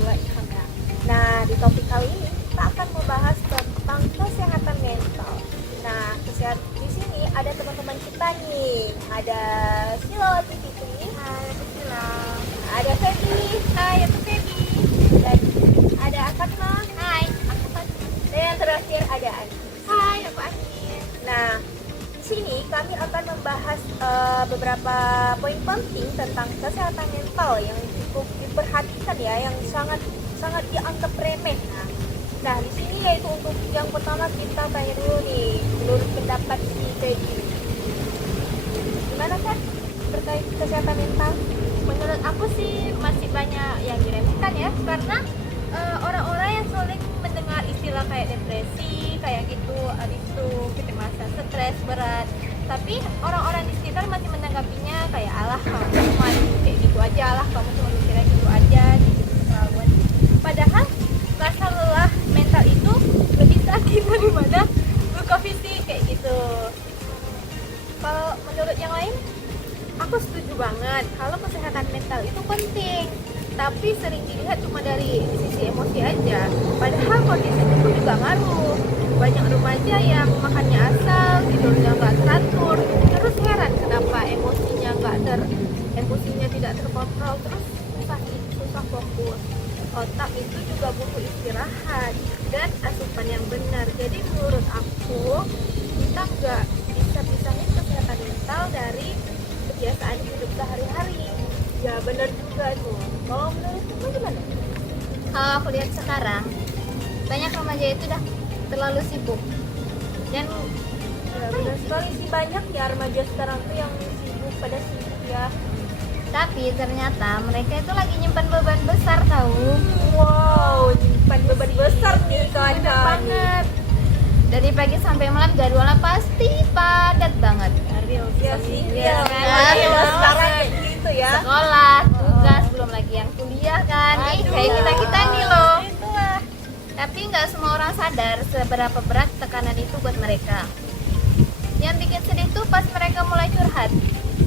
nggak ya. Nah, di topik kali ini kita akan membahas tentang kesehatan mental. Nah, di sini ada teman-teman kita nih. Ada Sila Fitri. Hai, aku Sila. Ada Feby. Hai, aku Feby. Dan ada Fatma. Hai, aku Fatma. Dan yang terakhir ada Ani. Hai, aku Ani. Nah, di sini kami akan membahas beberapa poin penting tentang kesehatan mental yang cukup diperhatikan ya, yang sangat dianggap remeh. Nah, di sini yaitu untuk yang pertama kita tanya dulu nih, menurut pendapat si Feby, gimana kan terkait kesehatan mental? Menurut aku sih masih banyak yang diremehkan ya, karena orang-orang yang sering mendengar istilah kayak depresi, kayak gitu, habis itu kita merasa stres berat, tapi orang-orang di sekitar masih menanggapinya kayak alah kamu cuma kayak gitu aja, alah kamu cuma mikirnya gitu aja, gitu keterlaluan. Padahal rasa lelah mental itu lebih sakit daripada luka fisik kayak gitu. Kalau menurut yang lain, aku setuju banget kalau kesehatan mental itu penting, tapi sering dilihat cuma dari sisi emosi aja, padahal kondisi tubuh juga ngaruh. Banyak remaja yang makannya asal, tidurnya nggak teratur, terus heran kenapa emosinya tidak terkontrol, terus susah fokus. Otak itu juga butuh istirahat dan asupan yang benar. Jadi menurut aku, kita nggak bisa pisahin kesehatan mental dari kebiasaan hidup sehari-hari. Ya benar juga tuh. Kalau menurutmu gimana? Kalau aku lihat sekarang, banyak remaja itu udah terlalu sibuk dan Ya benar sekali sih, banyak ya remaja sekarang tuh yang sibuk ya. tapi ternyata mereka itu lagi nyimpan beban besar tahu. Wow, nyimpan beban besar nih kawan-kawan. Banget. Dari pagi sampai malam jadwalnya pasti padat banget. Ya sih, Iya, ya kan? sekarang kayak gitu ya. Sekolah, tugas, belum lagi yang kuliah kan. Kayak kita nih loh. Itulah. Tapi nggak semua orang sadar seberapa berat tekanan itu buat mereka. Yang bikin sedih tuh pas mereka mulai curhat.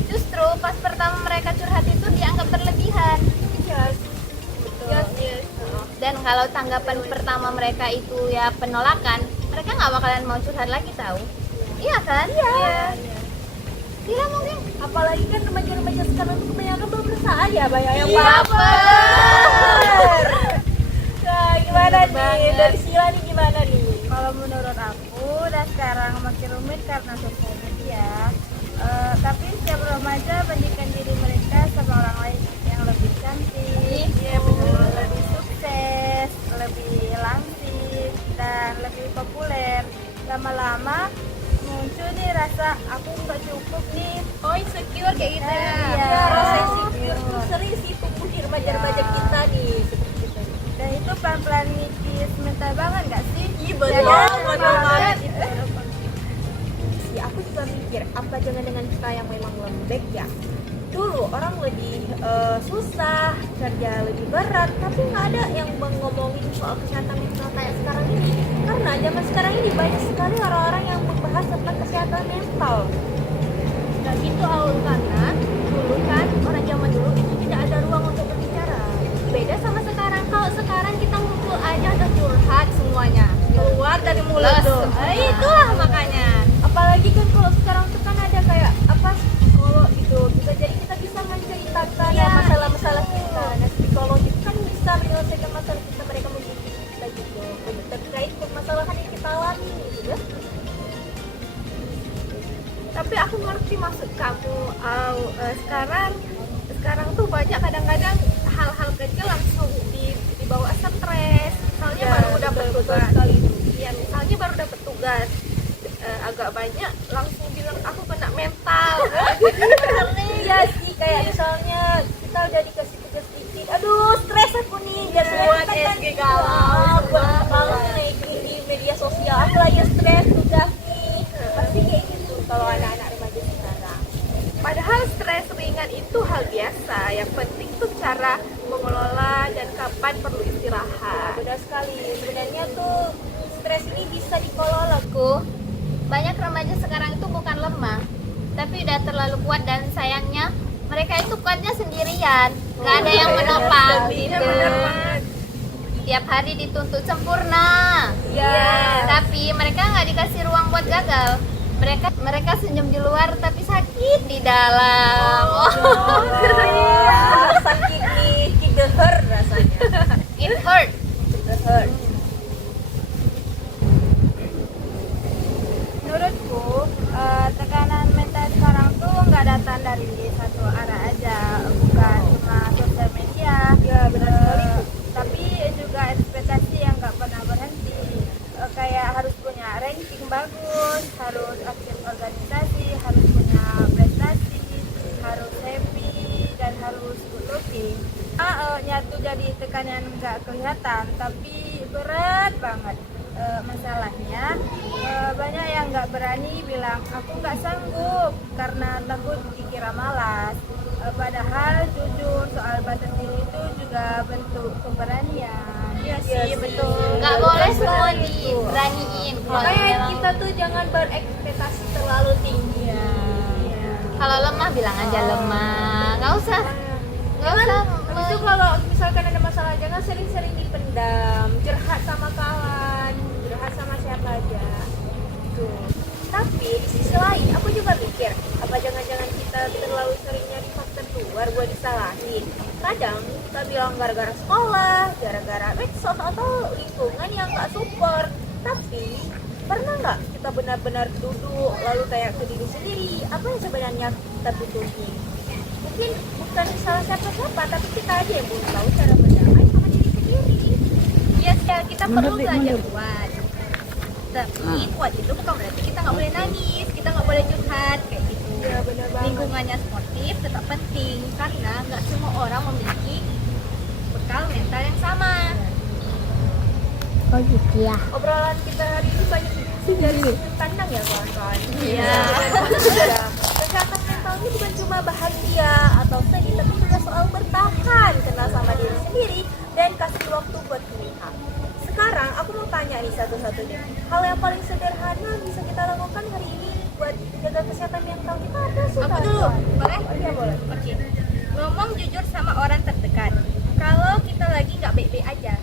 Justru pas pertama mereka curhat itu dianggap berlebihan. Yes, betul. Yes. Dan kalau tanggapan pertama mereka itu ya penolakan, mereka nggak bakalan mau curhat lagi tahu. Iya kan? Iya. Gila mungkin. Apalagi kan remaja-remaja sekarang tuh kebanyakan belum perasaan ya, banyak yang Iya, baper. Nah, gimana nih? banget. Dari Sila nih gimana nih? Kalau menurut aku udah sekarang makin rumit karena sosial media. Tapi setiap remaja bandingkan diri mereka sama orang lain yang lebih cantik, lebih sukses, lebih langsing, dan lebih populer. Lama-lama muncul nih rasa aku nggak cukup nih. Oh, insecure kayak gitu ya. Iya. Rasa insecure tuh sering sih tumbuh di remaja-remaja kita nih, seperti kita nih. Dan itu pelan-pelan ngikis mental banget nggak sih? Iya Ya, benar banget. itu. Ya, aku juga mikir, apa jangan dengan kita yang memang lembek ya? Dulu orang lebih susah, kerja lebih berat, tapi nggak ada yang ngomongin soal kesehatan mental kayak sekarang ini. Karena zaman sekarang ini banyak sekali orang-orang yang membahas tentang kesehatan mental. Nah gitu Aul, karena dulu kan orang zaman dulu itu tidak ada ruang untuk berbicara. Beda sama sekarang. Kalau sekarang kita ngumpul aja udah curhat semuanya. Keluar dari mulut tuh. Itulah makanya. Apalagi kan kalau sekarang tuh kan ada kayak apa, psikolog gitu, bisa jadi kita bisa menceritakan Iya. masalah-masalah kita. Nah, psikolog itu kan bisa menyelesaikan masalah kita, mereka membimbing kita gitu terkait permasalahan yang kita alami gitu ya. Tapi aku ngerti maksud kamu. Sekarang tuh banyak kadang-kadang hal-hal kecil langsung dibawa stres. Misalnya Ya, baru dapat betul tugas. sekali. Iya, misalnya baru dapat tugas agak banyak langsung bilang aku kena mental. Iya sih, kayak misalnya kita udah dikasih tugas dikit, aduh stres aku nih, biasanya Buat kita kan SG galau. buat malas naikin di media sosial, aku lagi stres tugas nih, pasti kayak gitu kalau anak-anak remaja sekarang. Padahal stres ringan itu hal biasa. Yang penting tuh cara mengelola dan kapan perlu istirahat. Benar sekali, sebenarnya tuh stres ini bisa dikelola kok. Banyak remaja sekarang itu bukan lemah, tapi udah terlalu kuat, dan sayangnya mereka itu kuatnya sendirian, nggak ada yang menopang gitu. tiap hari dituntut sempurna. Tapi mereka nggak dikasih ruang buat gagal. Mereka senyum di luar tapi sakit di dalam. Sakit nih, tidak hurt rasanya. It hurt. Tidak hurt. Menurutku tekanan mental sekarang tuh nggak datang dari satu arah aja, bukan cuma sosial media. Ya benar sekali. Tapi juga ekspektasi yang nggak pernah berhenti. Kayak harus punya ranking bagus, harus aktif organisasi, harus punya prestasi, harus happy dan harus good looking. Nyatu jadi tekanan nggak kelihatan, tapi berat banget. Masalahnya banyak yang nggak berani bilang aku nggak sanggup karena takut dikira malas. Padahal jujur soal batas diri itu juga bentuk keberanian. Iya sih, betul. Nggak boleh semua diberaniin. Makanya kita tuh jangan berekspektasi terlalu tinggi. Kalau lemah bilang aja lemah. Nggak usah. Habis itu kalau misalkan ada masalah jangan sering-sering dipendam, curhat sama kawan, curhat sama siapa aja. Gitu. Tapi di sisi lain aku juga mikir, apa jangan-jangan kita terlalu sering nyari faktor luar buat disalahin. Kadang kita bilang gara-gara sekolah, gara-gara medsos atau lingkungan yang nggak support. Tapi pernah nggak kita benar-benar duduk lalu kayak ke diri sendiri, apa yang sebenarnya kita butuhin? Mungkin bukan salah siapa-siapa, tapi kita aja yang belum tahu cara berdamai sama diri sendiri. Iya, kita perlu belajar kuat. Tapi kuat itu bukan berarti kita nggak boleh nangis, kita nggak boleh curhat kayak gitu. Iya, benar banget. Lingkungannya sportif tetap penting karena nggak semua orang memiliki bekal mental yang sama. Oh gitu ya. Obrolan kita hari ini banyak dari sudut pandang ya kawan-kawan. Iya. Ya. Kesehatan mental ini bukan cuma bahagia atau sedih, tapi juga soal bertahan, kenal sama diri sendiri, dan kasih waktu buat melihat. Sekarang aku mau tanya nih satu-satu deh, hal yang paling sederhana bisa kita lakukan hari ini buat jaga kesehatan mental kita ada sih? Aku dulu, boleh? Oh, iya boleh. Oke. Ngomong jujur sama orang terdekat. Kalau kita lagi nggak baik-baik aja.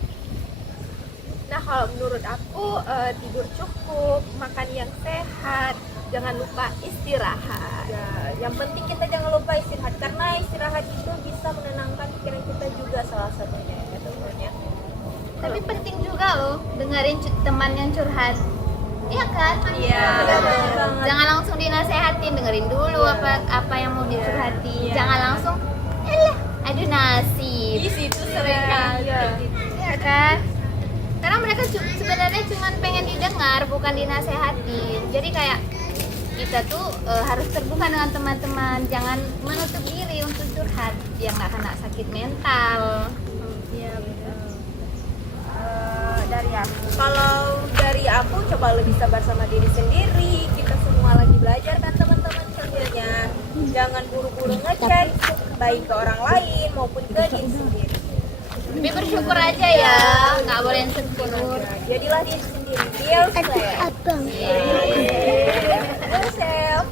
Nah, kalau menurut aku tidur cukup, makan yang sehat, jangan lupa istirahat. Ya, yang penting kita jangan lupa istirahat karena istirahat itu bisa menenangkan pikiran kita juga salah satunya ya tentunya. Tapi penting juga loh dengerin teman yang curhat. Iya kan? Iya. Benar banget. Jangan langsung dinasehatin, dengerin dulu apa yang mau dicurhatin. Iya. Jangan langsung, elah, aduh nasib. Di situ sering kali. Iya kan? Karena mereka sebenarnya cuma pengen didengar, bukan dinasehatin. Jadi kayak kita tuh harus terbuka dengan teman-teman, jangan menutup diri untuk curhat biar nggak kena sakit mental. Iya betul. Dari aku. Kalau dari aku coba lebih sabar sama diri sendiri. Kita semua lagi belajar kan teman-teman tentunya. Jangan buru-buru ngecek baik ke orang lain maupun ke diri sendiri. Tapi bersyukur aja ya, nggak boleh insecure. Jadilah diri sendiri. Be yourself. Yourself.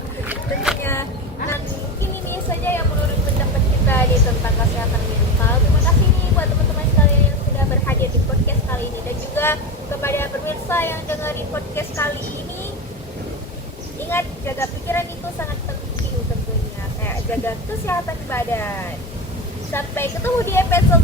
Tentunya. Nah, mungkin ini saja yang menurut pendapat kita di tentang kesehatan mental. Terima kasih nih buat teman-teman sekalian yang sudah berhadir di podcast kali ini dan juga kepada pemirsa yang dengerin podcast kali ini. Ingat, jaga pikiran itu sangat penting tentunya, kayak jaga kesehatan badan. Sampai ketemu di episode